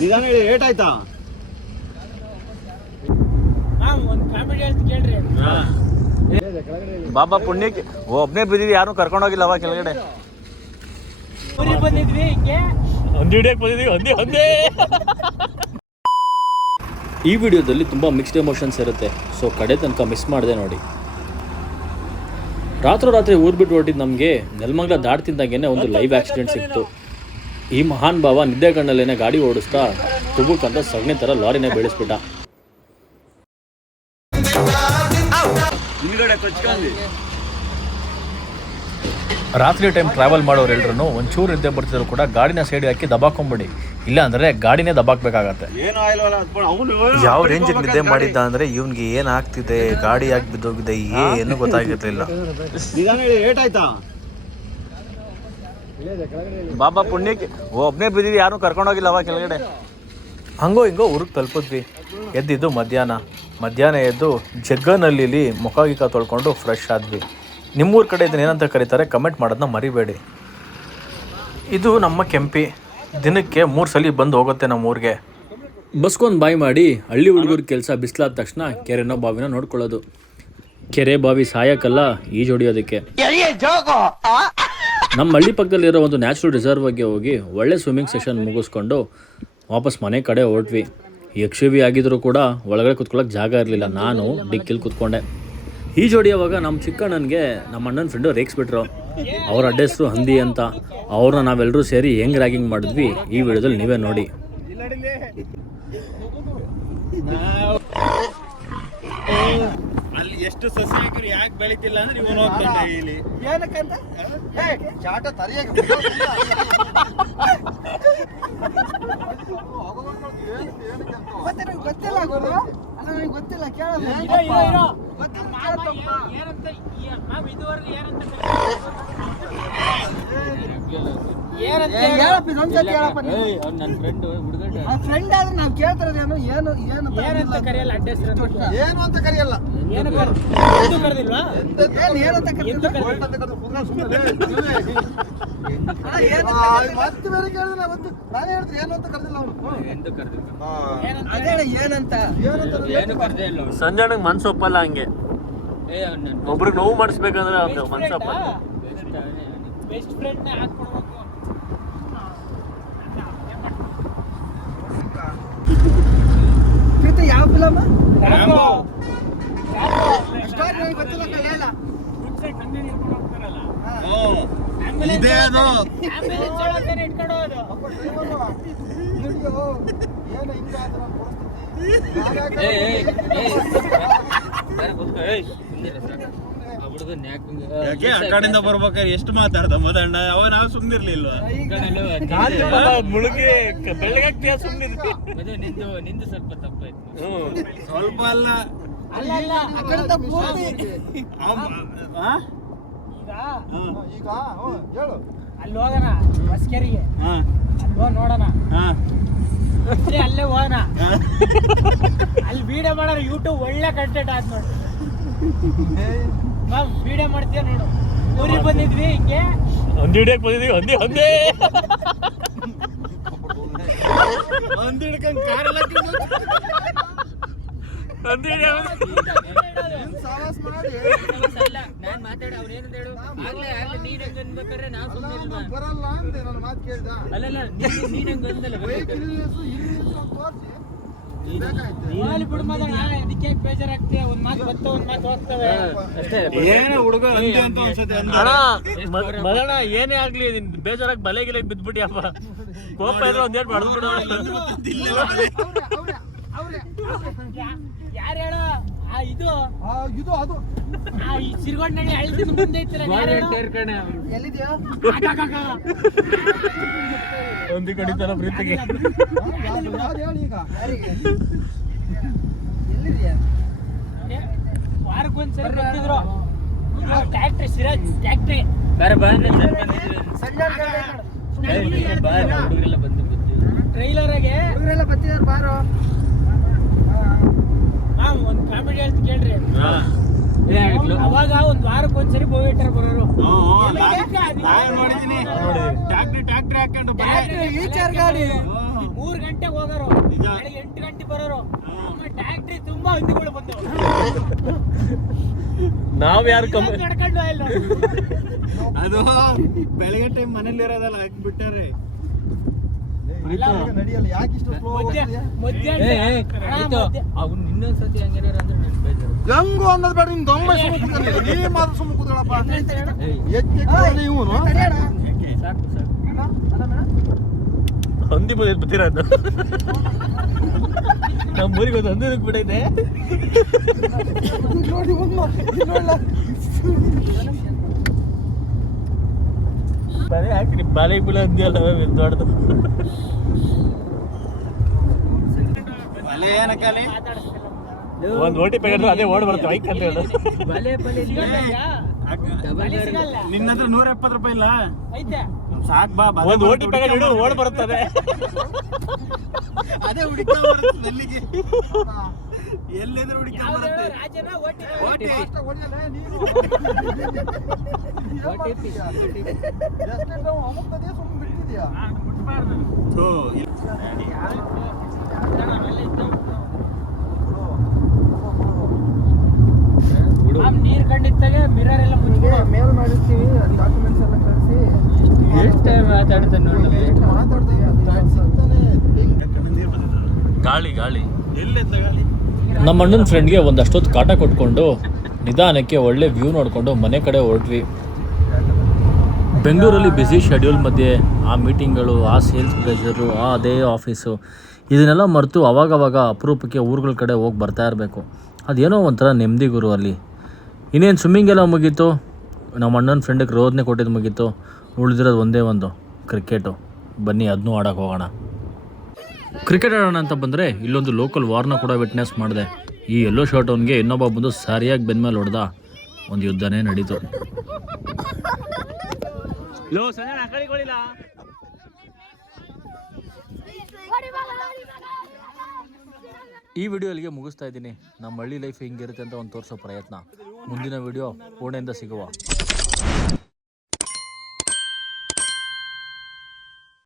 ನಿಧಾನ ಹೇಳಿ, ಏಟಾಯ್ತಾ? ಬಾಬಾ ಪುಣ್ಯಕ್ಕೆ ಒಬ್ನೇ ಬಿದ್ದಿದ್ವಿ, ಯಾರು ಕರ್ಕೊಂಡೋಗಿಲ್ಲವ ಕೆಳಗಡೆ. ಈ ವಿಡಿಯೋದಲ್ಲಿ ತುಂಬ ಮಿಕ್ಸ್ಡ್ ಎಮೋಷನ್ಸ್ ಇರುತ್ತೆ, ಸೊ ಕಡೆ ತನಕ ಮಿಸ್ ಮಾಡಿದೆ ನೋಡಿ. ರಾತ್ರಿ ಊರು ಬಿಟ್ಟು ಹೊರಟಿದ್ದು ನಮಗೆ ನೆಲಮಂಗಲ ದಾಟ್ತಿದ್ದಂಗೆ ಒಂದು ಲೈವ್ ಆಕ್ಸಿಡೆಂಟ್ ಸಿಕ್ತು. ಈ ಮಹಾನ್ ಭಾವ ನಿದ್ದೆ ಕಣ್ಣಲ್ಲೇನೆ ಗಾಡಿ ಓಡಿಸ್ತಾ ತುಬುಕಂತ ಸಗಣಿ ಥರ ಲಾರಿನೇ ಬೆಳೆಸ್ಬಿಟ್ಟ. ರಾತ್ರಿ ಟೈಮ್ ಟ್ರಾವೆಲ್ ಮಾಡೋರೆಲ್ಲರೂ ಒಂಚೂರು ನಿದ್ದೆ ಬರ್ತಿದ್ರು ಕೂಡ ಗಾಡಿನ ಸೈಡ್ ಹಾಕಿ ದಬಾಕೊಂಬಿಡಿ, ಇಲ್ಲ ಅಂದರೆ ಗಾಡಿನೇ ದಬಾಕ್ಬೇಕಾಗತ್ತೆ. ಯಾವ ರೇಂಜಿಗೆ ನಿದ್ದೆ ಮಾಡಿದ್ದ ಅಂದರೆ ಇವನಿಗೆ ಏನಾಗ್ತಿದೆ, ಗಾಡಿ ಯಾಕೆ ಬಿದ್ದೋಗಿದೆ ಏನು ಗೊತ್ತಾಗಿರ್ಲಿಲ್ಲ. ಏಟಾಯ್ತಾ? ಬಾಬಾ ಪುಣ್ಯಕ್ಕೆ ಒಬ್ನೇ ಬಿದ್ದಿದ್ವಿ, ಯಾರು ಕರ್ಕೊಂಡೋಗಿಲ್ಲವ ಕೆಳಗಡೆ. ಹಂಗೋ ಹಿಂಗೋ ಊರಿಗೆ ತಲುಪಿದ್ವಿ. ಎದ್ದಿದ್ದು ಮಧ್ಯಾಹ್ನ ಎದ್ದು ಜಗ್ಗನಲ್ಲಿ ಮುಖ ಗಿಕ್ಕ ತೊಳ್ಕೊಂಡು ಫ್ರೆಶ್ ಆದ್ವಿ. ನಿಮ್ಮೂರ ಕಡೆ ಇದನ್ನ ಏನಂತ ಕರೀತಾರೆ ಕಮೆಂಟ್ ಮಾಡೋದನ್ನ ಮರಿಬೇಡಿ. ಇದು ನಮ್ಮ ಕೆಂಪಿ, ದಿನಕ್ಕೆ 3 ಸಲ ಬಂದು ಹೋಗುತ್ತೆ ನಮ್ಮ ಊರಿಗೆ. ಬಸ್ಕೊಂದು ಬಾಯಿ ಮಾಡಿ ಹಳ್ಳಿ ಹುಡುಗರ ಕೆಲಸ ಬಿಸಿಲಾದ ತಕ್ಷಣ ಕೆರೆನೋ ಬಾವಿನ ನೋಡ್ಕೊಳ್ಳೋದು. ಕೆರೆ ಬಾವಿ ಸಾಯಕ್ಕಲ್ಲ, ಈಜೊಡಿಯೋದಕ್ಕೆ. ನಮ್ಮ ಹಳ್ಳಿ ಪಕ್ಕದಲ್ಲಿರೋ ಒಂದು ನ್ಯಾಚುರಲ್ ರಿಸರ್ವ್ಗೆ ಹೋಗಿ ಒಳ್ಳೆ ಸ್ವಿಮ್ಮಿಂಗ್ ಸೆಷನ್ ಮುಗಿಸ್ಕೊಂಡು ವಾಪಸ್ ಮನೆ ಕಡೆ ಹೊರಟ್ವಿ. ಯಕ್ಷವಿ ಆಗಿದ್ರು ಕೂಡ ಒಳಗಡೆ ಕುತ್ಕೊಳ್ಳೋಕೆ ಜಾಗ ಇರಲಿಲ್ಲ. ನಾನು ಡಿಕ್ಕಿಲ್ ಕುತ್ಕೊಂಡೆ. ಈಜೊಡಿಯೋವಾಗ ನಮ್ಮ ಚಿಕ್ಕಣ್ಣನಿಗೆ ನಮ್ಮ ಅಣ್ಣನ ಫ್ರೆಂಡು ರೇಗಿಸ್ಬಿಟ್ರು. ಅವ್ರ ಅಡ್ಡ ಹೆಸರು ಹಂದಿ ಅಂತ. ಅವ್ರನ್ನ ನಾವೆಲ್ಲರೂ ಸೇರಿ ಹೆಂಗೆ ರ್ಯಾಗಿಂಗ್ ಮಾಡಿದ್ವಿ ಈ ವಿಡಿಯೋದಲ್ಲಿ ನೀವೇ ನೋಡಿ. ಅಲ್ಲಿ ಎಷ್ಟು ಸಸಿ ಹಾಕಿದ್ರು ಯಾಕೆ ಬೆಳಿತಿಲ್ಲ ಅಂದ್ರೆ ಇವನು ಹೋಗ್ತಾನೆ ಇಲ್ಲಿ ಏನಕ್ಕಂತ ಚಾಟ ತರಿಯಾಗಿ ಗೊತ್ತಿಲ್ಲ ಗುರು, ಅಲ್ಲ ನನಗೆ ಗೊತ್ತಿಲ್ಲ, ಕೇಳಲ್ಲ ಫ್ರೆಂಡ್ ಆದ್ರೆ ನಾವು ಕೇಳ್ತಿರೋದೇನು ಏನು ಏನು ಏನಂತ ಕರೆಯಲ್ಲ, ಏನು ಅಂತ ಕರೆಯಲ್ಲ, ಮತ್ತೆ ಬೇರೆ ಕೇಳಿದ್ರೆ ಅವತ್ತು ನಾನೇ ಹೇಳ್ತೀನಿ ಏನು ಅಂತ ಕರೆದಿಲ್ಲ ಅವನು. ಸಂಜಣ್ಣಗೆ ಮನ್ಸೊಪ್ಪಲ್ಲ, ಹಂಗೆ ಒಬ್ರಿಗೆ ನೋವು ಮಾಡಿಸ್ಬೇಕಂದ್ರೆ ಮನ್ಸೊಪ್ಪಲ್ಲ. Best friend ಹಾಕ್ಕೊಡ್ಬೇಕು. ಯಾವ ಫಿಲಮ್ ಇದೇ ಅದು ಯಾಕೆ ಆ ಕಡೆಯಿಂದ ಬರ್ಬೇಕಾದ್ರೆ ಎಷ್ಟು ಮಾತಾಡ್ದ ಮದಣ್ಣ, ಅವ ನಾವು ಸುಮ್ನಿರ್ಲಿಲ್ವಾ? ಮುಳುಗಿ ಬೆಳಗ್ಗೆ ಸುಮ್ನಿರ್ತಿ. ನಿಂದು ಸ್ವಲ್ಪ ತಪ್ಪಾಯ್ತು. ಸ್ವಲ್ಪ ಅಲ್ಲ, ಈಗ ಅಲ್ಲಿ ಹೋಗೋಣ ಬಸ್ಕೆರಿಗೆ, ಅಲ್ಲಿ ಹೋಗಿ ನೋಡೋಣ, ಅಲ್ಲೇ ಹೋಗೋಣ. ಅಲ್ಲಿ ವಿಡಿಯೋ ಮಾಡೋರು ಯೂಟ್ಯೂಬ್ ಒಳ್ಳೆ ಕಂಟೆಂಟ್ ಆಯ್ತು ನೋಡಿ. ನಾವು ವಿಡಿಯೋ ಮಾಡ್ತೀಯ ನೋಡು. ಊರಿಗೆ ಬಂದಿದ್ವಿ, ಹಿಂಗೆ ಒಂದು ವಿಡಿಯೋಕ್ಕೆ ಬಂದಿದ್ವಿ. ಒಂದು ಹಿಡ್ಕೊಂಡು ಕಾರೆಲ್ಲ ನಾನ್ ಮಾತಾಡ ಅವ್ರು ಏನಂತ ಹೇಳು, ಆಗ್ಲೇ ನೀನ್ ಹೆಂಗ್ ಅನ್ಬೇಕಾದ್ರೆ ನಾವು ಸುಮ್ಮನೆ ಬರಲ್ಲ ಅಂತ ನನ್ನ ಮಾತು ಕೇಳ್ದ. ಅಲ್ಲಲ್ಲ ನೀನ್ ಹೆಂಗ್ ಬಂದಲ್ಲ ಬಿಡು ಮಾತಾಡ, ಅದಕ್ಕೆ ಬೇಜಾರಾಗ್ತದೆ. ಒಂದ್ ಮಾತು ಬರ್ತವೆ, ಒಂದ್ ಮಾತು ಹೋಗ್ತವೆ ಅಷ್ಟೇ. ಏನೋ ಹುಡುಗರು ಅಂತೆ ಅಂತ ಅನ್ಸುತ್ತೆ. ಮದಣ್ಣ ಏನೇ ಆಗ್ಲಿ ಬೇಜಾರಾಗಿ ಬಲೆಗಿಲೆ ಬಿದ್ಬಿಟ್ಟಿಯಪ್ಪ. ಕೋಪ ಇದ್ರೆ ಒಂದೇಟ್ ಮಾಡ್ಬಿಡು. ಯಾರು ಹೇಳು? ಇದು ಅದು ಸಿರ್ಗೊಂಡ್ನಳ್ಳಿ ಹಳ್ಳಿ ಮುಂದೆ ಐತಿಲ್ಲ, ಎಲ್ಲಿದ್ಯಾ? ಒಂದು ಕಡಿತಾರ ಪ್ರೀತಿಗೆ. ವಾರಕ್ಕೊಂದ್ಸರಿ ಬರ್ತಿದ್ರು. ಟ್ಯಾಕ್ಟ್ರಿ ಸಿರಾಜ್ ಟ್ಯಾಕ್ಟ್ರಿ ಟ್ರೈಲರಾಗೆ ಬರ್ತಿದಾರ ಬಾರೋ. ಒಂದು ಕಾಮಿಡಿ ಹೇಳ್ತು ಕೇಳ್ರಿ. ಅವಾಗ ಒಂದ್ ವಾರಕ್ಕೆ ಒಂದ್ಸರಿ ಬೋವೇಟರ್ ಬರೋರು. ನೋಡಿದೀನಿ ಟ್ಯಾಕ್ಟ್ರಿ ಹಾಕೊಂಡು ಈಚರ್ ಗಾಡಿ 3 ಗಂಟೆಗೆ ಹೋಗೋರು, ಬೆಳಿಗ್ಗೆ 8 ಗಂಟೆ ಬರೋರು. ಟ್ಯಾಕ್ಟ್ರಿ ತುಂಬಾ ಹಂದಿಗಳು ಬಂದವು. ನಾವ್ ಯಾರು ಕಮ್ಮಿ ನಡ್ಕೊಂಡು ಇಲ್ಲ ಅದು ಬೆಳಗ್ಗೆ ಟೈಮ್ ಮನೇಲಿ ಇರೋದಲ್ಲ ಹಾಕ್ಬಿಟ್ಟಾರೆ. ಇನ್ನೊಂದ್ಸತಿ ಹಂಗೇನಾರ ಅಂದ್ರೆ ಹೆಂಗು ಅನ್ನೋದು ಬೇಡ, ನಿನ್ ದೊಂಬ ನೀ ಮಾತ್ರ ಸುಮ್ಮ ಕೂತ್ಕೊಳ್ಳಪ್ಪ. ಇವನು ಹಂದಿ ಬತ್ತಿರೋದು ನಮ್ಮ ಊರಿಗೆ ಒಂದು ಹಂದಿ ಬಿಟ್ಟೈತೆ. ಬರೀ ಹಾಕ್ರಿ ಬಾಲೆ ಬೀಳ ಹಂದಿ ಅಲ್ಲ ದೊಡ್ಡದು. ಏನಕ್ಕಾಲಿ ಒಂದು ಓಟಿ ಪೆಗಡ್ರು ಅದೇ ಓಡ್ ಬರುತ್ತೆ ಬೈಕ್ ಅಂತ ಹೇಳು. ಬಲೆ ಸಿಗಲ್ಲ. ನಿನ್ನ ಹತ್ರ 170 ರೂಪಾಯಿ ಇಲ್ಲ ಐತೆ ಸಾಕ್ ಬಾ. ಒಂದು ಓಟಿ ಪೆಗಡ್ ಹಿಡಿದು ಓಡ್ ಬರುತ್ತದೆ. ಅದೇ ಹುಡುಕ ಬರುತ್ತೆ ಎಲ್ಲಿಗೆ, ಎಲ್ಲಿದ್ರೆ ಹುಡುಕ ಬರುತ್ತೆ. ರಾಜನ ಓಟಿ ನೀರ್ ಕಂಡಿತ್ತಾಗೆ ಮಿರರ್ ಎಲ್ಲ ಮುಚ್ಚಿಬಿಡು. ಮೇಲ್ ಮಾಡಿರ್ತೀವಿ, ಡಾಕ್ಯುಮೆಂಟ್ಸ್ ಎಲ್ಲ ಕಳಿಸಿ. ಎಷ್ಟು ಮಾತಾಡ್ತಾನೆ ನೋಡಿ. ಗಾಳಿ ಗಾಳಿ ಎಲ್ಲಿಂದ ಗಾಳಿ? ನಮ್ಮ ಅಣ್ಣನ ಫ್ರೆಂಡ್ಗೆ ಒಂದಷ್ಟೊತ್ತು ಕಾಟ ಕೊಟ್ಕೊಂಡು ನಿಧಾನಕ್ಕೆ ಒಳ್ಳೆ ವ್ಯೂ ನೋಡಿಕೊಂಡು ಮನೆ ಕಡೆ ಹೊರಟ್ವಿ. ಬೆಂಗಳೂರಲ್ಲಿ ಬ್ಯುಸಿ ಶೆಡ್ಯೂಲ್ ಮಧ್ಯೆ ಆ ಮೀಟಿಂಗ್ಗಳು, ಆ ಸೇಲ್ಸ್ ಪ್ರೆಷರು, ಅದೇ ಆಫೀಸು, ಇದನ್ನೆಲ್ಲ ಮರೆತು ಅವಾಗವಾಗ ಅಪರೂಪಕ್ಕೆ ಊರುಗಳ ಕಡೆ ಹೋಗಿ ಬರ್ತಾ ಇರಬೇಕು. ಅದೇನೋ ಒಂಥರ ನೆಮ್ಮದಿ ಗುರು ಅಲ್ಲಿ. ಇನ್ನೇನು ಸ್ವಿಮ್ಮಿಂಗ್ ಎಲ್ಲ ಮುಗೀತು, ನಮ್ಮ ಅಣ್ಣನ ಫ್ರೆಂಡಿಗೆ ರೋದನೆ ಕೊಟ್ಟಿದ್ದು ಮುಗೀತು. ಉಳಿದಿರೋದು ಒಂದೇ ಒಂದು ಕ್ರಿಕೆಟು. ಬನ್ನಿ ಅದನ್ನೂ ಆಡೋಕೆ ಹೋಗೋಣ. ಕ್ರಿಕೆಟ್ ಆಡೋಣ ಅಂತ ಬಂದರೆ ಇಲ್ಲೊಂದು ಲೋಕಲ್ ವಾರ್ನ ಕೂಡ ವಿಟ್ನೆಸ್ ಮಾಡಿದೆ. ಈ ಎಲ್ಲೋ ಶರ್ಟ್ ಅವನಿಗೆ ಇನ್ನೊಬ್ಬ ಬಂದು ಸರಿಯಾಗಿ ಬೆನ್ಮೇಲೆ ಹೊಡೆದ. ಒಂದು ಯುದ್ಧನೇ ನಡೀತು. ಈ ವಿಡಿಯೋ ಇಲ್ಲಿಗೆ ಮುಗಿಸ್ತಾ ಇದ್ದೀನಿ. ನಮ್ಮ ಹಳ್ಳಿ ಲೈಫ್ ಹಿಂಗಿರುತ್ತೆ ಅಂತ ಒಂದು ತೋರಿಸೋ ಪ್ರಯತ್ನ. ಮುಂದಿನ ವಿಡಿಯೋ ಪುಣೆಯಿಂದ ಸಿಗುವ.